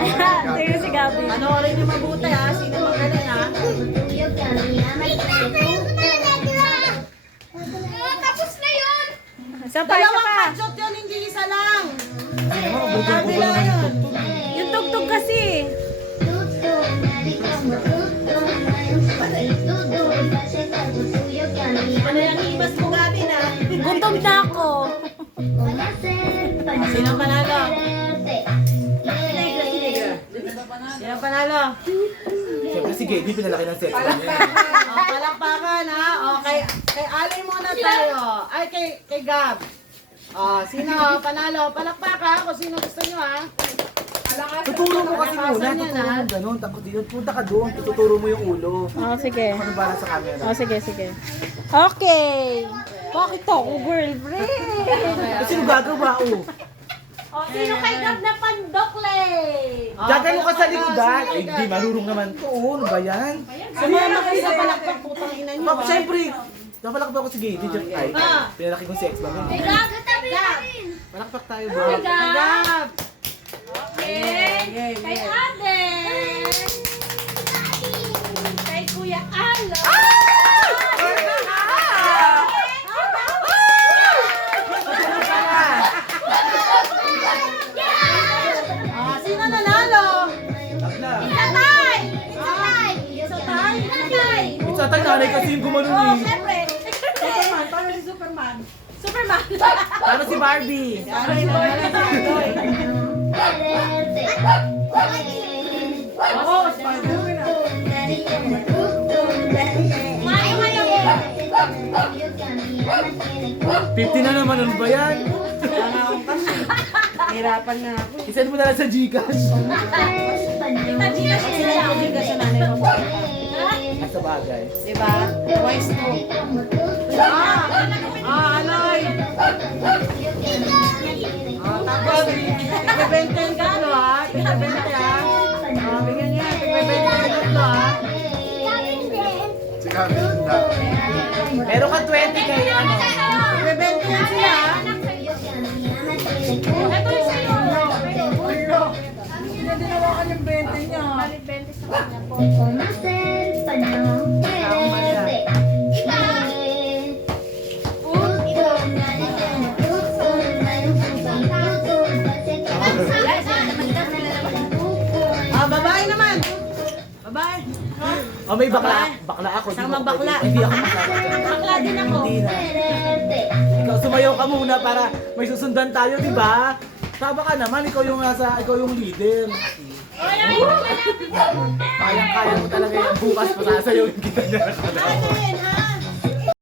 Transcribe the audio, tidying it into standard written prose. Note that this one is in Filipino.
Tingnan si Gabi. Panoorin niyo mabuti ha. Sino magaling ha? Tapos na yun! Isa pa, isa Dalawang pa. headshot yun, hindi isa lang. Hindi naman, mabuti Sabi lang yun. Yung tugtog kasi. Ano yung ibas mo gabi na? Gutom na ako. Sino panalo? Sino panalo? Siyempre si Gaby, pinalaki ng sex niya. Palakpakan ha. Okay, kay Ali muna tayo. Ay, kay Gab. Sino panalo? Palakpakan kung sino gusto nyo ha. Tuturo mo kasi muna, Palakasan yan, tuturo ha? mo ganun. Tapos dito, punta ka doon, tuturo mo yung ulo. Oh, sige. Ano para sa camera? Oh, sige, sige. Okay. Bakit ako, girlfriend? Kasi yung gagawa, oh. Oh, sino kay Gab na pandokle? Gagano ka sa likodan. Ay, hindi, marurong naman to. Ano ba yan? Sumama kayo sa palakpak, putang ina nyo ha. Siyempre, napalakpak ko si Gaby. Ay, pinalaki kong sex ba? Gab, Gab. Palakpak tayo ba? Kay Kay Gab. Gab. Okay. Kay Aden. Kay Kuya Alo. Sino nanalo? Takla. Tatay! Tatay! Tatay! Tatay! It's atay nanay kasi yung gumano Oh, eh. syempre. Superman, paano si Superman? Superman. Paano si Barbie? Aray na Aray. Oo, Spider-Man na. Kumain mo yung 50 na naman, ano ba yan? Wala nga akong kasi. Hirapan na ako. Isend mo na lang sa Gcash. Tita Gina Sila yung bigas sa nanay mo. At sa bagay. Diba? Wise to. Aloy. Tapos, tigbe-20 yung tatlo ha. Tigbe-20 ha. Bigyan niya. Tigbe-20 yung tatlo ha. Meron ka 20 kay ano. Tigbe-20 yan sila ha. Ito yung sa'yo. Hindi na dinawakan yung 20 niya. Balik 20 sa kanya po. Babae naman. Babae. Oh, may bakla. Bakla ako. Sama mo ako bakla. pwede. Hindi ako masama. Bakla din ako. Hindi na. Ikaw, sumayaw ka muna para may susundan tayo, di ba? Tama ka naman, ikaw yung leader. Kayang-kaya mo talaga yung bukas pa sasayawin kita niya. Ano yun ha?